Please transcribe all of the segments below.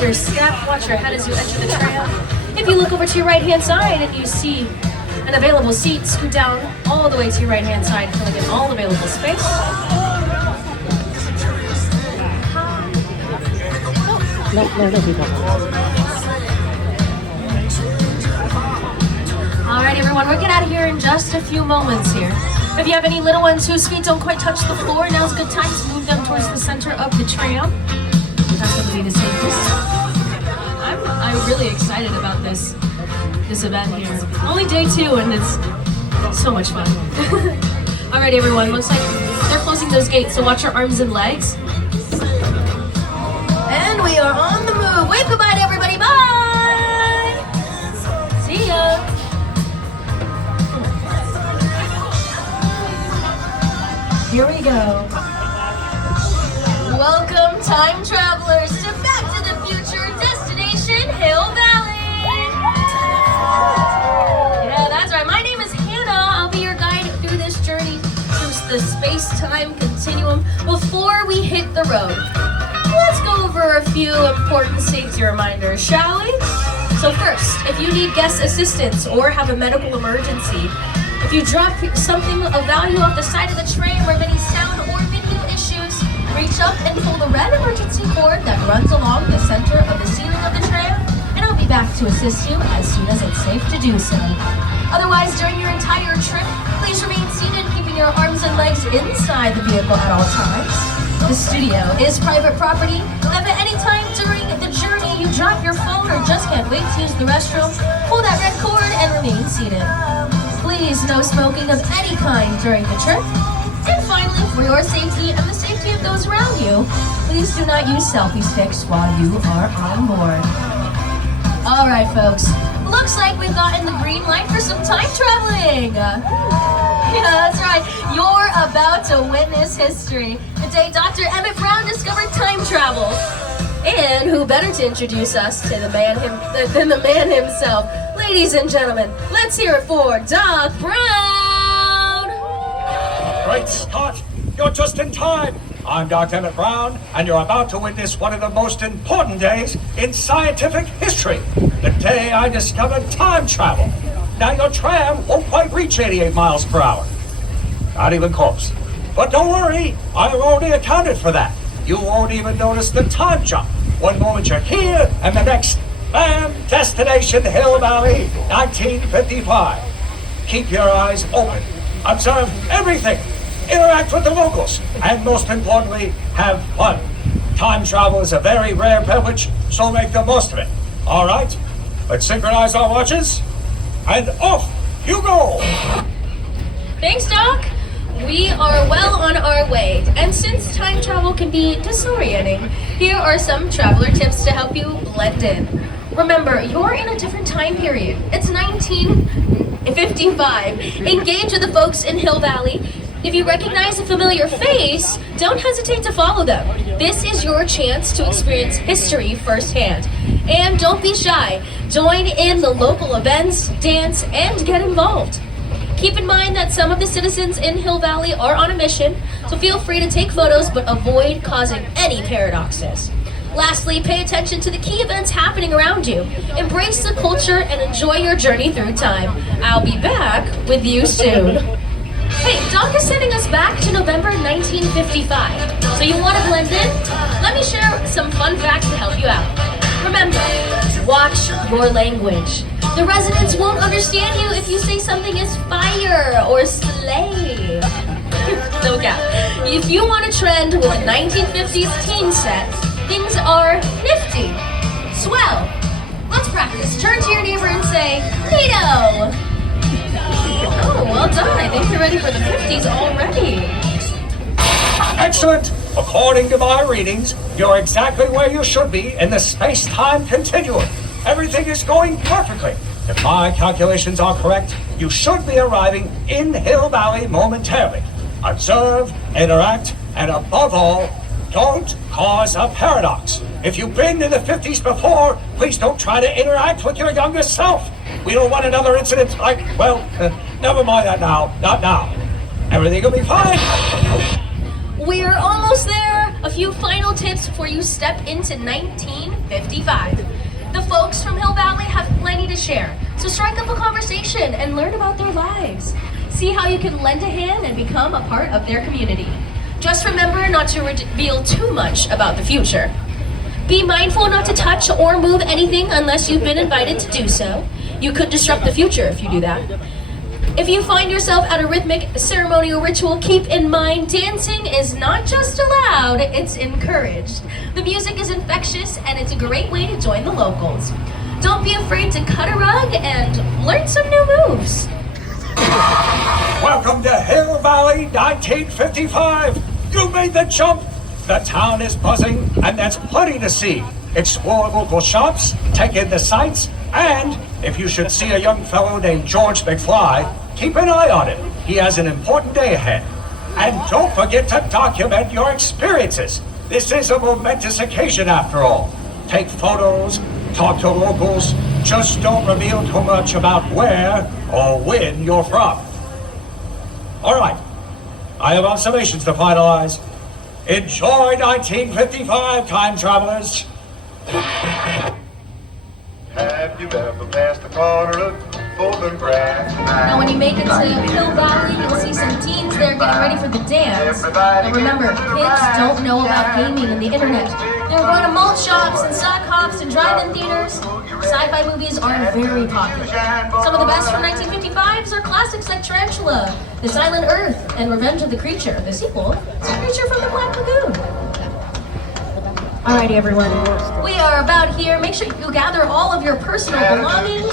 Watch your step, watch your head as you enter the tram. If you look over to your right-hand side and you see an available seat, scoot down all the way to your right-hand side, filling in all available space. All right, everyone, we'll get out of here in just a few moments here. If you have any little ones whose feet don't quite touch the floor, now's a good time to move them towards the center of the tram. Have somebody to take this. I'm really excited about this event here. Only day 2 and it's so much fun. All right, everyone, looks like they're closing those gates, so watch your arms and legs. And we are on the move. Wave goodbye to everybody. Bye. See ya. Here we go. Welcome, time travelers, to Back to the Future Destination Hill Valley. Yeah, that's right. My name is Hannah. I'll be your guide through this journey through the space-time continuum before we hit the road. Let's go over a few important safety reminders, shall we? So first, if you need guest assistance or have a medical emergency, if you drop something of value off the side of the tram or have any sound or video issues, reach up and pull the red emergency cord that runs along the center of the ceiling of the tram, and I'll be back to assist you as soon as it's safe to do so. Otherwise, during your entire trip, please remain seated, keeping your arms and legs inside the vehicle at all times. The studio is private property. If at any time during the journey you drop your phone or just can't wait to use the restroom, pull that red cord and remain seated. Please, no smoking of any kind during the trip. And finally, for your safety and the safety of those around you, please do not use selfie sticks while you are on board. All right, folks. Looks like we've gotten the green light for some time traveling. Yeah, that's right. You're about to witness history. The day Dr. Emmett Brown discovered time travel. And who better to introduce us to than the man himself? Ladies and gentlemen, let's hear it for Doc Brown! Great Scott, you're just in time. I'm Dr. Emmett Brown, and you're about to witness one of the most important days in scientific history. The day I discovered time travel. Now your tram won't quite reach 88 miles per hour. Not even close. But don't worry, I've already accounted for that. You won't even notice the time jump. One moment you're here, and the next, bam, Destination Hill Valley, 1955. Keep your eyes open. Observe everything. Interact with the locals. And most importantly, have fun. Time travel is a very rare privilege, so make the most of it. All right? Let's synchronize our watches. And off you go! Thanks, Doc. We are well on our way, and since time travel can be disorienting, here are some traveler tips to help you blend in. Remember, you're in a different time period. It's 1955. Engage with the folks in Hill Valley. If you recognize a familiar face, don't hesitate to follow them. This is your chance to experience history firsthand. And don't be shy. Join in the local events, dance, and get involved. Keep in mind that some of the citizens in Hill Valley are on a mission, so feel free to take photos but avoid causing any paradoxes. Lastly, pay attention to the key events happening around you. Embrace the culture and enjoy your journey through time. I'll be back with you soon. Hey, Doc is sending us back to November 1955. So you want to blend in? Let me share some fun facts to help you out. Remember, watch your language. The residents won't understand you if you say something is fire or slay. No cap. If you want to trend with a 1950s teen set, things are nifty. Swell. Let's practice. Turn to your neighbor and say, Neato. Oh, well done. I think you're ready for the 50s already. Excellent. According to my readings, you're exactly where you should be in the space-time continuum. Everything is going perfectly. If my calculations are correct, you should be arriving in Hill Valley momentarily. Observe, interact, and above all, don't cause a paradox. If you've been in the 50s before, please don't try to interact with your younger self. We don't want another incident like, well, never mind that now. Not now. Everything will be fine. We're almost there. A few final tips before you step into 1955. The folks from Hill Valley have plenty to share, so strike up a conversation and learn about their lives. See how you can lend a hand and become a part of their community. Just remember not to reveal too much about the future. Be mindful not to touch or move anything unless you've been invited to do so. You could disrupt the future if you do that. If you find yourself at a rhythmic ceremonial ritual, keep in mind dancing is not just allowed, it's encouraged. The music is infectious and it's a great way to join the locals. Don't be afraid to cut a rug and learn some new moves. Welcome to Hill Valley 1955. You made the jump. The town is buzzing and there's plenty to see. Explore local shops, take in the sights, and if you should see a young fellow named George McFly, keep an eye on him. He has an important day ahead. And don't forget to document your experiences. This is a momentous occasion after all. Take photos, talk to locals, just don't reveal too much about where or when you're from. All right, I have observations to finalize. Enjoy 1955, time travelers. Have you ever passed the corner of Fulton Grass? Now when you make it to Hill Valley, you'll see some teens there getting ready for the dance. And remember, kids don't know about gaming and the internet. They're going to malt shops and sock hops and drive-in theaters. Sci-fi movies are very popular. Some of the best from 1955s are classics like Tarantula, This Island Earth, and Revenge of the Creature. The sequel is a creature from the Black Lagoon. Alrighty, everyone. We are about here. Make sure you gather all of your personal belongings.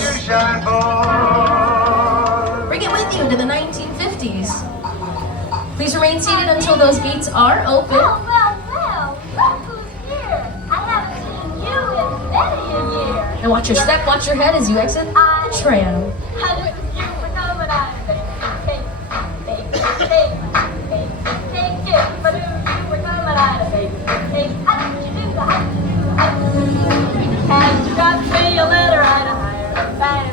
Bring it with you to the 1950s. Please remain seated until those gates are open. Well, look who's here. I haven't seen you in many a year. And watch your step, watch your head as you exit the tram. Had you got me a letter, I'd hire a band,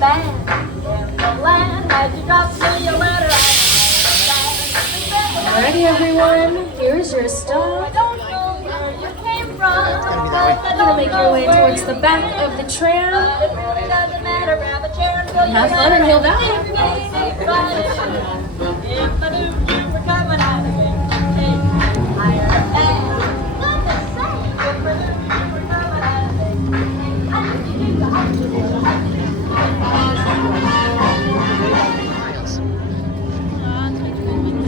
band. In the land, had you got me a letter, I'd hire a band. Alrighty, everyone. Here's your I stop. don't know where you came from. You're gonna make your way towards the back of the tram. It really doesn't matter, grab a chair and go. Have fun in Hill Valley. If I knew you were coming out again, hire a band. Nothing saying. If I knew you were coming out again, how did you do that? How did you do that? How did you do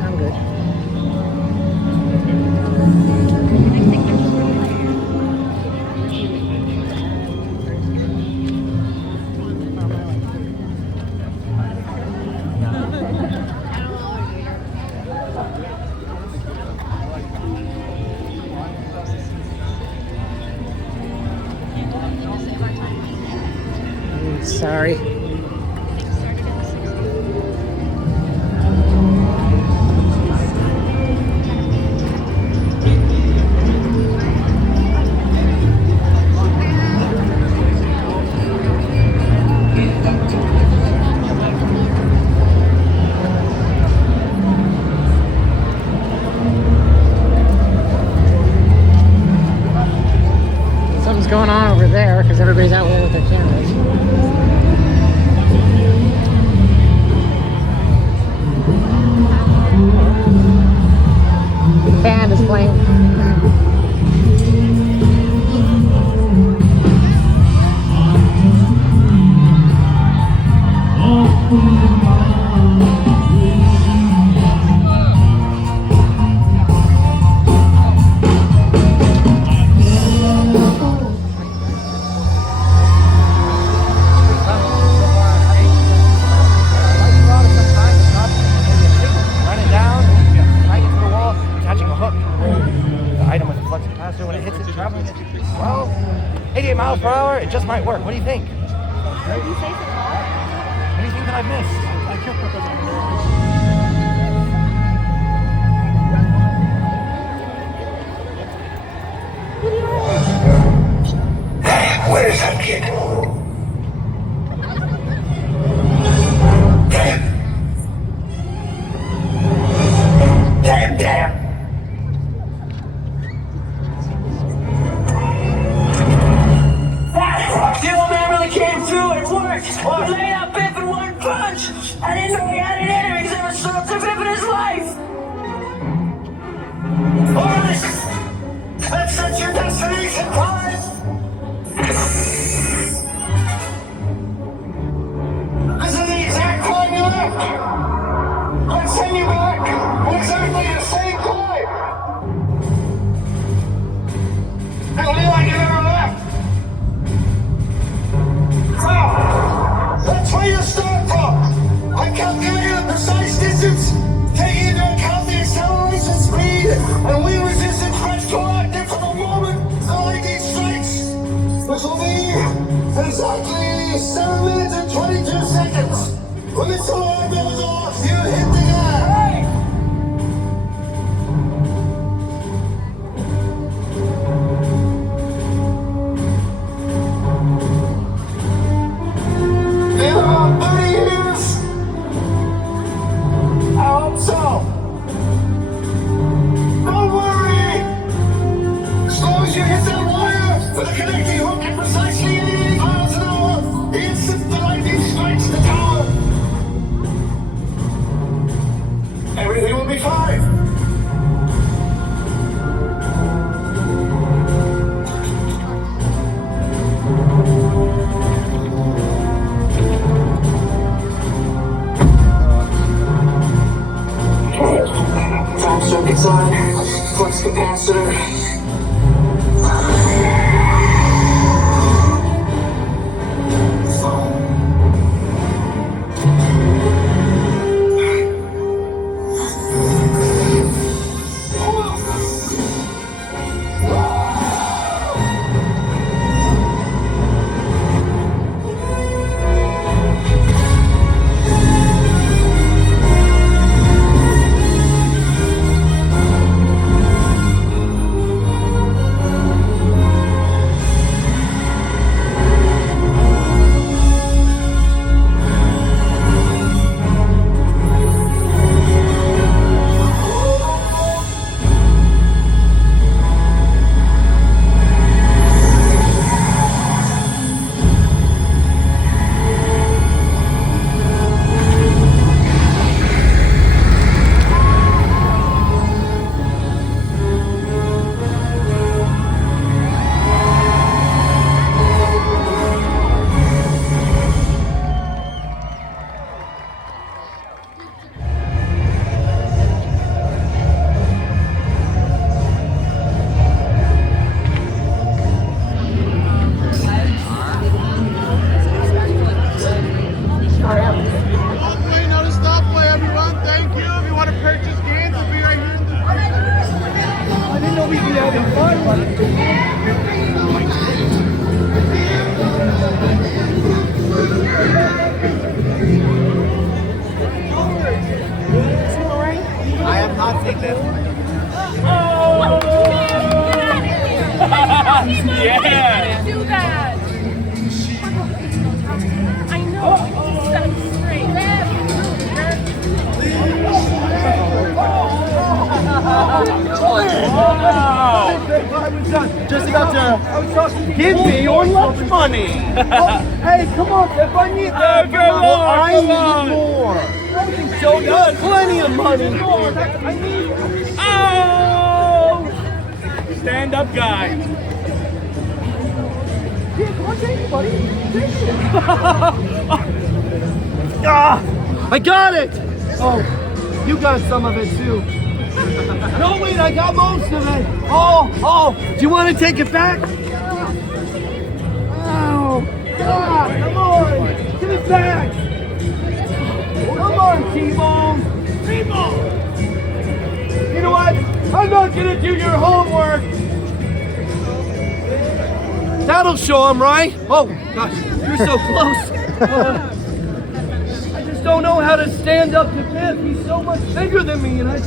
I'm good. Sorry. Something's going on over there because everybody's out there with their cameras. The band is playing. Run it down, tight it to the wall, attaching a hook. The item with the flux capacitor, when it hits it, traveling at 88 miles per hour, it just might work. What do you think? Anything that I've missed? and we resisted threats collected from the moment the lightning strikes, which will be exactly 7 minutes and 22 seconds. When this alarm goes off, you hit the gas. In about 30 years, I hope so. Don't worry. As long as you hit that wire with a connecting hook at precisely 88 miles an hour, the instant the lightning strikes the tower, everything will be fine. Time circuits on, flux capacitor. Yeah! Do that! I know, set him straight. Just about to give me your lunch money. Hey, come on, if I need that, I need more. So you have plenty of money. Oh! Stand up, guy. I got it. Oh, you got some of it too. No, wait, I got most of it. Oh, do you want to take it back? Oh, God, come on, give it back. Come on, T-Bone. T-Bone. You know what? I'm not gonna do your homework. That'll show him, right? Oh, gosh, you're so close. I just don't know how to stand up to Biff. He's so much bigger than me, and I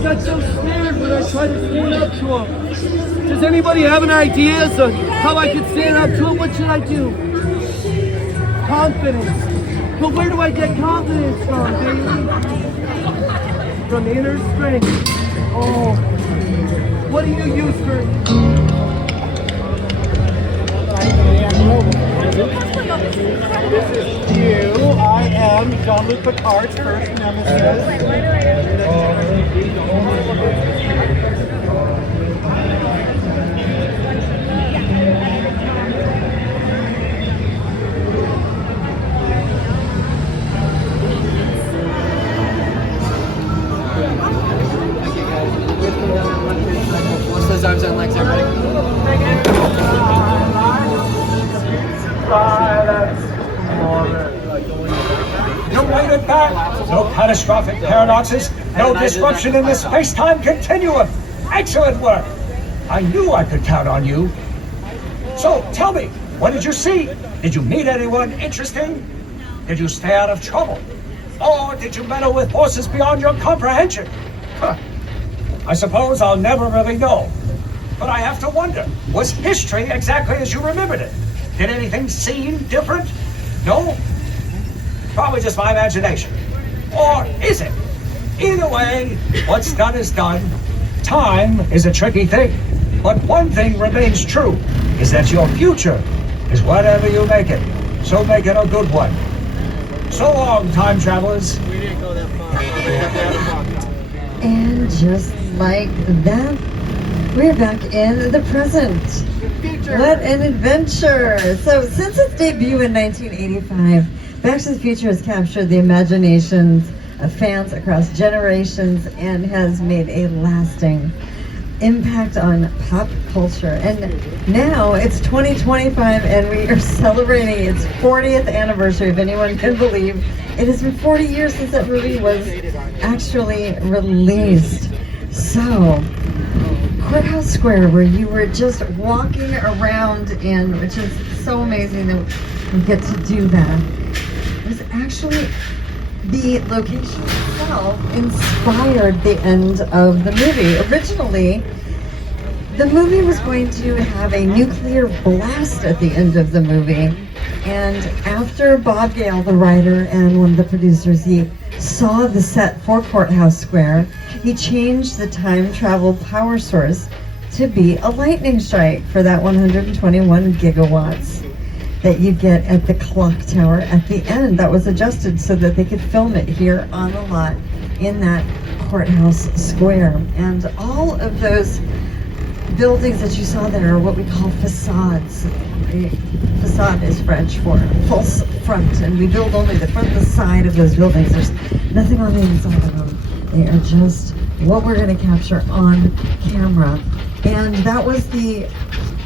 got so scared when I tried to stand up to him. Does anybody have an idea on how I could stand up to him? What should I do? Confidence. But where do I get confidence from, baby? From inner strength. Oh, what do you use for... This is you. I am Jean-Luc Picard's first nemesis. What's those arms on legs, everybody? You made it back. No catastrophic paradoxes. No disruption in the space-time continuum. Excellent work. I knew I could count on you. So, tell me, what did you see? Did you meet anyone interesting? Did you stay out of trouble? Or did you meddle with forces beyond your comprehension? Huh. I suppose I'll never really know. But I have to wonder, was history exactly as you remembered it? Did anything seem different? No? Probably just my imagination. Or is it? Either way, what's done is done. Time is a tricky thing. But one thing remains true, is that your future is whatever you make it. So make it a good one. So long, time travelers. We didn't go that far. And just like that, we're back in the present. What an adventure! So since its debut in 1985, Back to the Future has captured the imaginations of fans across generations and has made a lasting impact on pop culture. And now it's 2025 and we are celebrating its 40th anniversary, if anyone can believe. It has been 40 years since that movie was actually released. So, Courthouse Square, where you were just walking around in, which is so amazing that we get to do that, was actually the location itself inspired the end of the movie. Originally, the movie was going to have a nuclear blast at the end of the movie. And after Bob Gale, the writer and one of the producers, he saw the set for Courthouse Square, he changed the time travel power source to be a lightning strike for that 121 gigawatts that you get at the clock tower at the end. That was adjusted so that they could film it here on the lot in that Courthouse Square. And all of those buildings that you saw there are what we call facades. Facade is French for false front, and we build only the front and the side of those buildings. There's nothing on the inside of them. They are just what we're going to capture on camera. And that was the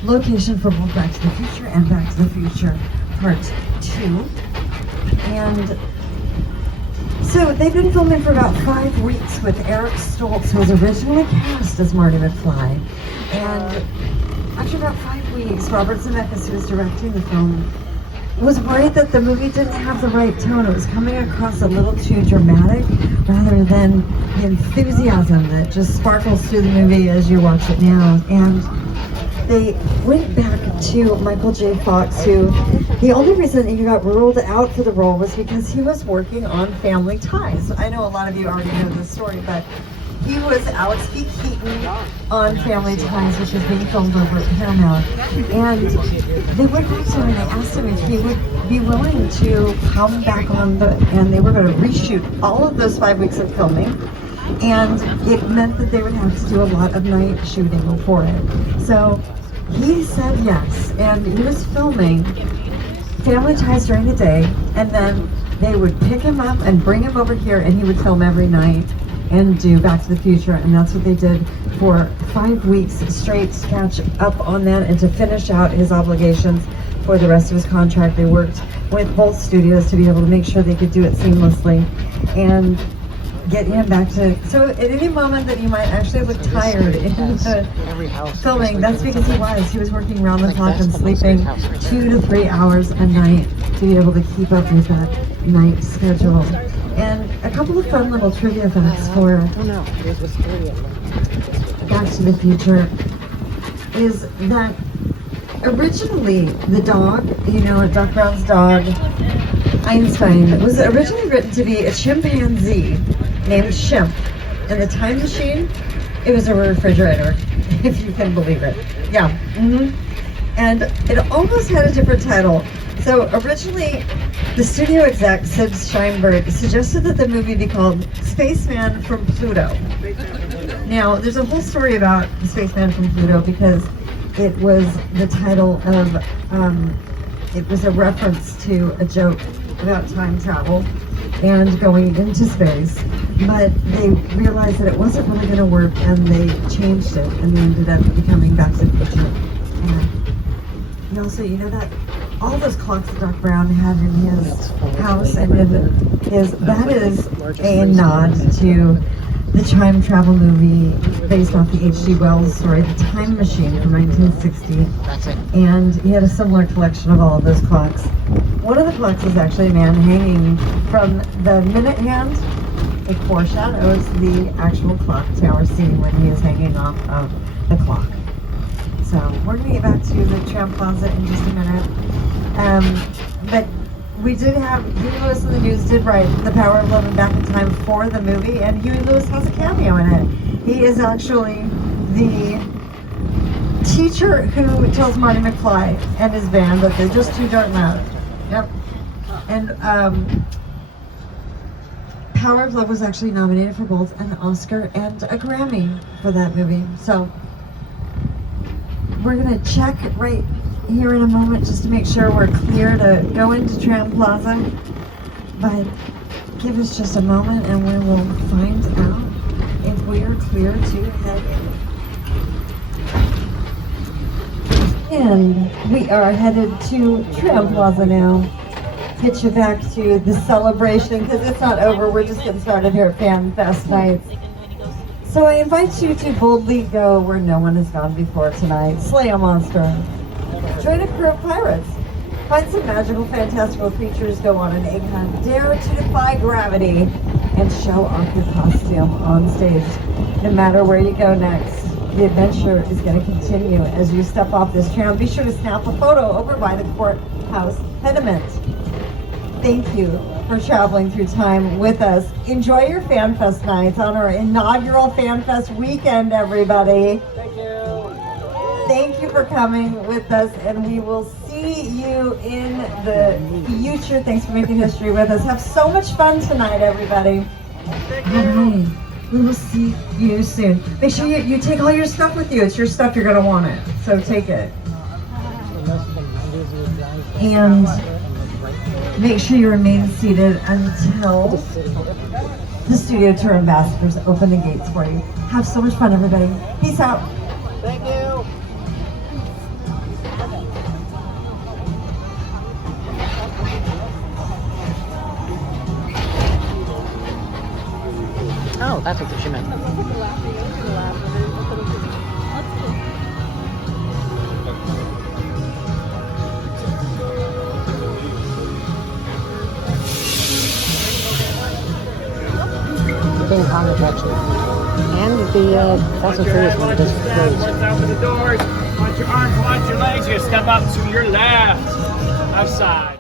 location for both Back to the Future and Back to the Future Part 2. And so they've been filming for about 5 weeks with Eric Stoltz, who was originally cast as Marty McFly. And after about 5 weeks, Robert Zemeckis, who was directing the film, was worried that the movie didn't have the right tone. It was coming across a little too dramatic rather than the enthusiasm that just sparkles through the movie as you watch it now. And they went back to Michael J. Fox, who the only reason he got ruled out for the role was because he was working on Family Ties. I know a lot of you already know this story, but he was Alex P. Keaton on Family Ties, which was being filmed over at Paramount. And they went back to him and they asked him if he would be willing to come back on and they were going to reshoot all of those 5 weeks of filming. And it meant that they would have to do a lot of night shooting for it. So he said yes, and he was filming Family Ties during the day, and then they would pick him up and bring him over here, and he would film every night and do Back to the Future. And that's what they did for 5 weeks straight to catch up on that and to finish out his obligations for the rest of his contract. They worked with both studios to be able to make sure they could do it seamlessly and get him back to, so at any moment that you might actually look tired in the filming, that's because he was working around the clock and sleeping 2 to 3 hours a night to be able to keep up with that night schedule. And a couple of fun little trivia facts for Back to the Future is that originally the dog, Doc Brown's dog, Einstein, was originally written to be a chimpanzee named Shemp. In the time machine, it was a refrigerator, if you can believe it. Yeah. And it almost had a different title. So originally, the studio exec, Sid Sheinberg, suggested that the movie be called Spaceman from Pluto. Now, there's a whole story about the Spaceman from Pluto because it was the title of, it was a reference to a joke about time travel and going into space, but they realized that it wasn't really going to work and they changed it and they ended up becoming Back to the Future. And also, that all those clocks that Doc Brown had in his house and in his, that is a nod to the time travel movie based off the H.G. Wells story, The Time Machine from 1960. And he had a similar collection of all of those clocks. One of the clocks is actually a man hanging from the minute hand. It foreshadows the actual clock tower scene when he is hanging off of the clock. So we're going to get back to the Tram Plaza in just a minute. But we did have, Huey Lewis in the News did write The Power of Love and Back in Time for the movie, and Huey Lewis has a cameo in it. He is actually the teacher who tells Marty McFly and his band that they're just too darn loud. Yep. And Power of Love was actually nominated for both an Oscar and a Grammy for that movie. So we're gonna check right here in a moment just to make sure we're clear to go into Tram Plaza. But give us just a moment and we will find out if we are clear to head in. And we are headed to Tram Plaza now. Get you back to the celebration because it's not over. We're just getting started here at Fan Fest Nights. So I invite you to boldly go where no one has gone before tonight. Slay a monster. Join a crew of pirates. Find some magical, fantastical creatures, go on an egg hunt, dare to defy gravity, and show off your costume on stage. No matter where you go next, the adventure is going to continue as you step off this tram. Be sure to snap a photo over by the Courthouse Pediment. Thank you for traveling through time with us. Enjoy your Fan Fest nights on our inaugural Fan Fest weekend, everybody. Thank you. Thank you for coming with us, and we will see you in the future. Thanks for making history with us. Have so much fun tonight, everybody. Thank you. All right. We will see you soon. Make sure you take all your stuff with you. It's your stuff. You're going to want it. So take it. And make sure you remain seated until the studio tour ambassadors open the gates for you. Have so much fun, everybody. Peace out. Thank you. Oh, that's what she meant. King Kong attraction. And the Fast and Furious one just closed. Watch out for the doors. Watch your arms, watch your legs. You step up to your left. Outside.